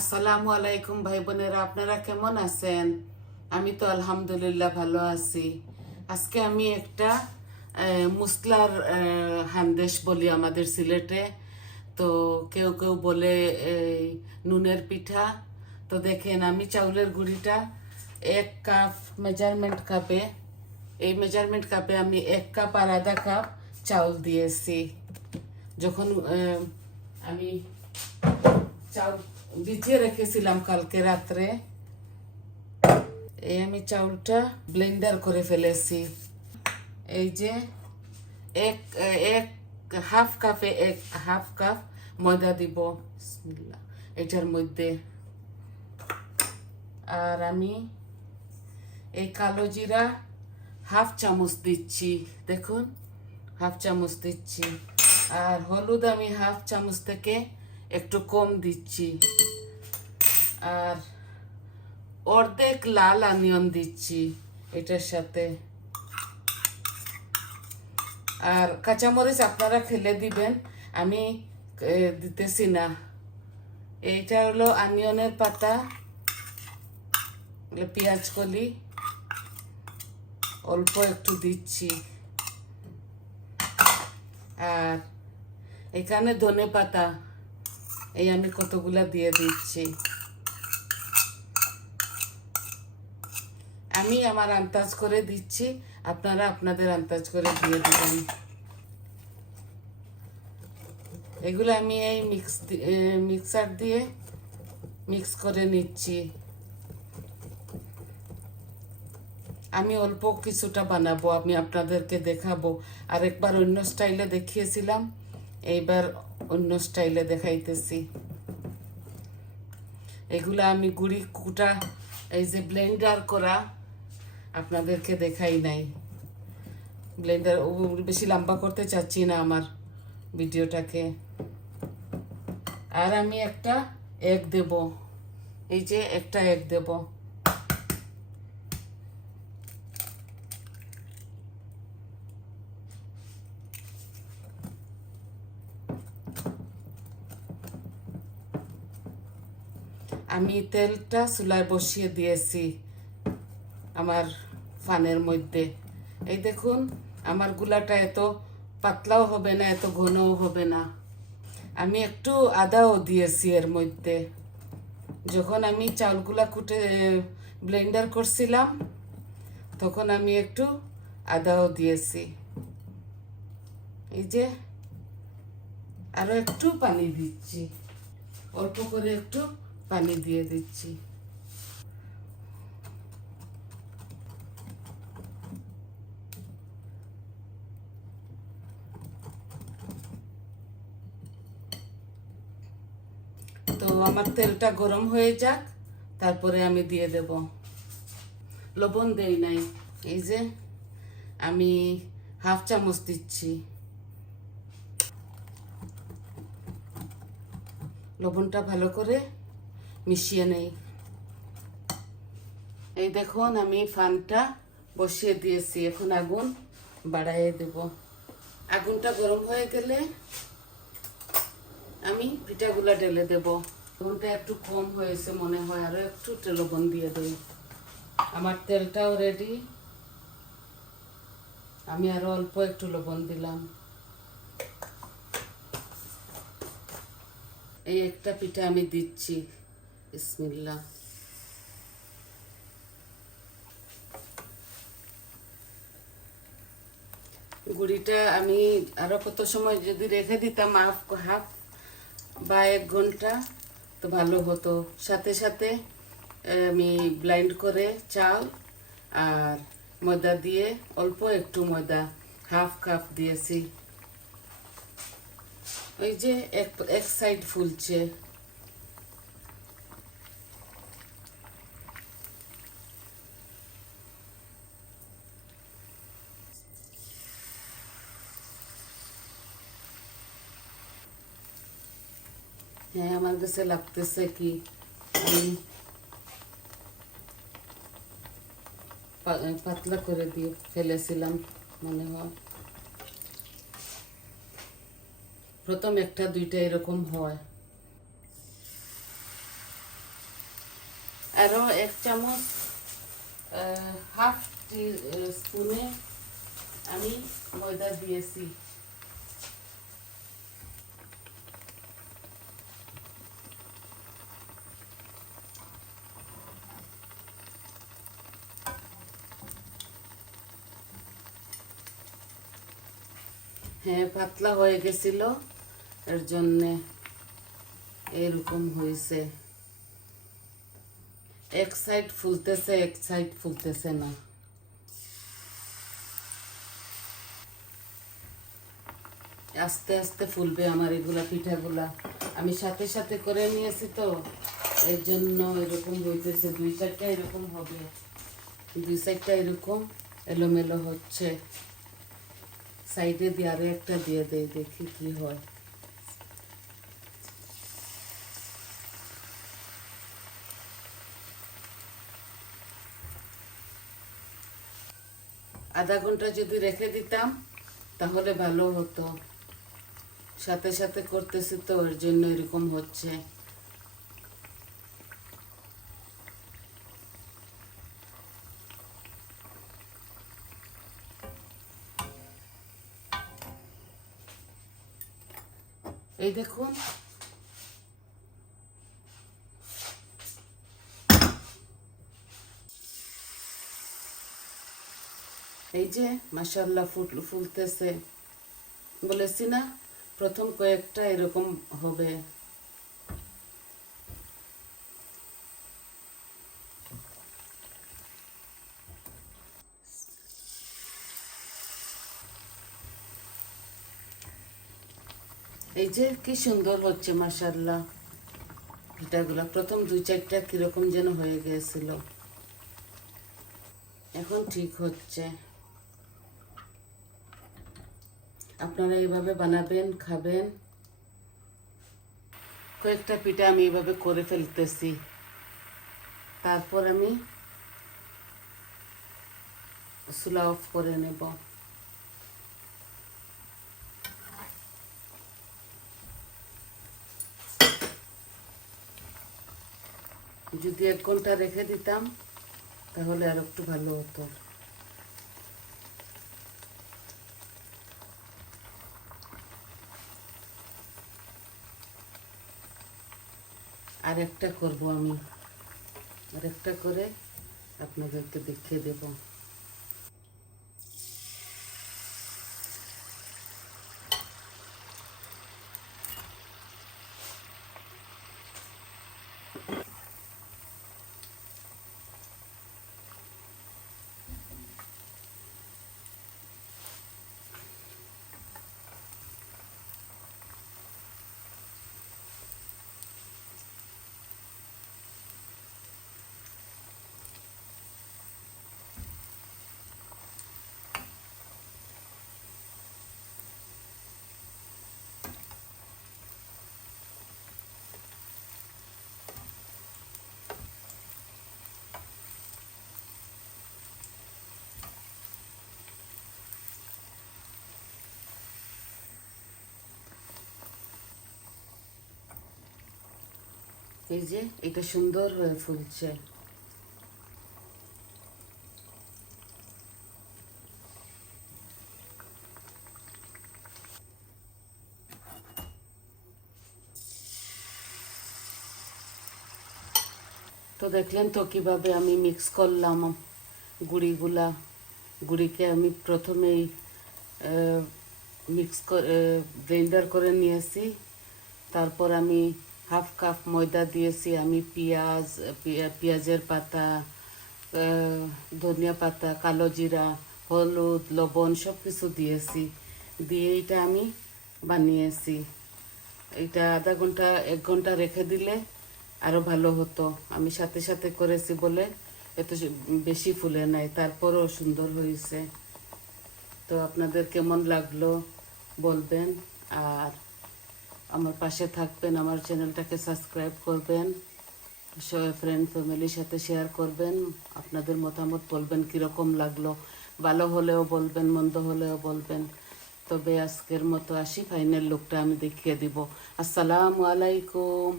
আসসালামু আলাইকুম ভাই বোনেরা, আপনারা কেমন আছেন? আমি তো আলহামদুলিল্লাহ ভালো আছি। আজকে আমি একটা মুসলার হান্দেশ বলি আমাদের সিলেটে। তো কেউ কেউ বলে নুনের পিঠা। তো দেখেন, আমি চাউলের গুঁড়িটা 1 কাপ মেজারমেন্ট কাপে, এই মেজারমেন্ট কাপে আমি 1 কাপ আর আধা কাপ চাউল দিয়েছি। যখন আমি চাউল ভিজিয়ে রেখেছিলাম কালকে রাত্রে, এই আমি চাউলটা ব্লেন্ডার করে ফেলেছি। এই যে এক এক হাফ কাপে হাফ কাপ ময়দা দিব বিসমিল্লাহ এটার মধ্যে। আর আমি এই কালো জিরা হাফ চামচ দিচ্ছি, দেখুন হাফ চামচ দিচ্ছি। আর হলুদ আমি হাফ চামচ থেকে একটু কম দিচ্ছি। আর অর্ধেক লাল অনিয়ন দিচ্ছি এটার সাথে। আর কাঁচামরিচ আপনারা ফেলে দিবেন, আমি দিতেছি না। এইটা হলো অনিয়নের পাতা, পেঁয়াজ কলি অল্প একটু দিচ্ছি। আর এখানে ধনে পাতা, এই আমি কতগুলা দিয়ে দিচ্ছি। আমি আমার আন্দাজ করে দিচ্ছি, আপনারা আপনাদের আন্দাজ করে দিয়ে দিবেন। এগুলো আমি এই মিক্সার দিয়ে মিক্স করে নিচ্ছি। আমি অল্প কিছুটা বানাবো, আমি আপনাদেরকে দেখাবো। আরেকবার অন্য স্টাইলে দেখিয়েছিলাম, এইবার অন্য স্টাইলে দেখাইতেছি। এগুলা আমি গুঁড়ি কুটা, এই যে ব্লেন্ডার করা, আপনাদেরকে দেখাই নাই। ব্লেন্ডার বেশি লম্বা করতে চাচ্ছি না আমার ভিডিওটাকে। আর আমি একটা এগ দেব, এই যে একটা এগ দেব। আমি তেলটা চুলায় বসিয়ে দিয়েছি আমার ফানের মধ্যে। এই দেখুন, আমার গুলাটা এত পাতলাও হবে না, এত ঘনও হবে না। আমি একটু আদাও দিয়েছি এর মধ্যে। যখন আমি চাউলগুলা কুটে ব্লেন্ডার করছিলাম, তখন আমি একটু আদাও দিয়েছি। এই যে আরো একটু পানি দিচ্ছি, অল্প করে একটু পানি দিয়ে দিচ্ছি। তো আমার তেলটা গরম হয়ে যাক, তারপরে আমি দিয়ে দেব। লবণ দেই নাই, এই যে আমি হাফ চামচ দিচ্ছি। লবণটা ভালো করে মিশিয়ে নেই। এই দেখুন, আমি ফানটা বসিয়ে দিয়েছি, এখন আগুন বাড়াইয়ে দেব। আগুনটা গরম হয়ে গেলে আমি পিঠাগুলা ঢেলে দেব। লবণটা একটু কম হয়েছে মনে হয়, আরো একটু লবণ দিয়ে দেই। আমার তেলটাও রেডি, আমি আরো অল্প একটু লবণ দিলাম। এই একটা পিঠা আমি দিচ্ছি, বিসমিল্লাহ। গুঁড়িটা আমি আরো কত সময় যদি রেখে দিতাম, হাফ বা 1 ঘন্টা, তো ভালো হতো। সাথে সাথে আমি ব্লাইন্ড করে চাল আর ময়দা দিয়ে, অল্প একটু ময়দা হাফ কাপ দিয়েছি। ওই যে এক সাইড ফুলছে। হ্যাঁ, আমার কাছে লাগতেছে কি আমি পাতলা করে দিয়ে ফেলেছিলাম মনে হয়। প্রথম একটা দুইটা এরকম হয়। আরও 1 চামচ হাফ টি স্পুনে আমি ময়দা দিয়েছি। হ্যাঁ, পাতলা হয়ে গেছিল, এর জন্যে এরকম হয়েছে। এক সাইড ফুলতেছে, এক সাইড ফুলতেছে না। আস্তে আস্তে ফুলবে আমার এগুলা পিঠাগুলা। আমি সাথে সাথে করে নিয়েছি তো, এর জন্য এরকম হইতেছে। 2-4টা এরকম হবে, 2 সাইডটা এরকম এলোমেলো হচ্ছে। সাইডে দিয়ে আরো একটা দিয়ে দেই, দেখি কি হয়। আধা ঘন্টা যদি রেখে দিতাম তাহলে ভালো হতো। সাথে সাথে করতেছি তো, এর জন্য এরকম হচ্ছে। এই দেখুন, এই যে মাশাআল্লাহ ফুলতেছে। বলেছি না প্রথম কয়েকটা এরকম হবে। এই যে কি সুন্দর হচ্ছে মাশাআল্লাহ পিঠাগুলো। প্রথম 2-4টা কিরকম যেন হয়ে গিয়েছিল, এখন ঠিক হচ্ছে। আপনারা এইভাবে বানাবেন, খাবেন। কয়েকটা পিঠা আমি এইভাবে করে ফেলতেছি, তারপর আমি চুলা অফ করে নেব। যদি 1 ঘন্টা রেখে দিতাম তাহলে আর একটু ভালো হতো। আর একটা করবো আমি, আর একটা করে আপনাদেরকে দেখিয়ে দেব। এই যে এটা সুন্দর হয়ে ফুলছে। তো দেখলেন তো কিভাবে আমি মিক্স করলাম গুড়িকে আমি প্রথমেই গ্রাইন্ডার করে নিয়েছি। তারপর আমি হাফ কাপ ময়দা দিয়েছি। আমি পেঁয়াজের পাতা, ধনিয়া পাতা, কালো জিরা, হলুদ, লবণ সব কিছু দিয়েছি। দিয়ে এটা আমি বানিয়েছি। এটা আধা ঘন্টা 1 ঘন্টা রেখে দিলে আরও ভালো হতো। আমি সাথে সাথে করেছি বলে এত বেশি ফুলে নাই, তারপরও সুন্দর হয়েছে। তো আপনাদের কেমন লাগলো বলবেন, আর আমার পাশে থাকবেন, আমার চ্যানেলটাকে সাবস্ক্রাইব করবেন, ফ্রেন্ড ফ্যামিলির সাথে শেয়ার করবেন। আপনাদের মতামত বলবেন কীরকম লাগলো, ভালো হলেও বলবেন, মন্দ হলেও বলবেন। তবে আজকের মতো আসি, ফাইনাল লুকটা আমি দেখিয়ে দিব। আসসালামু আলাইকুম।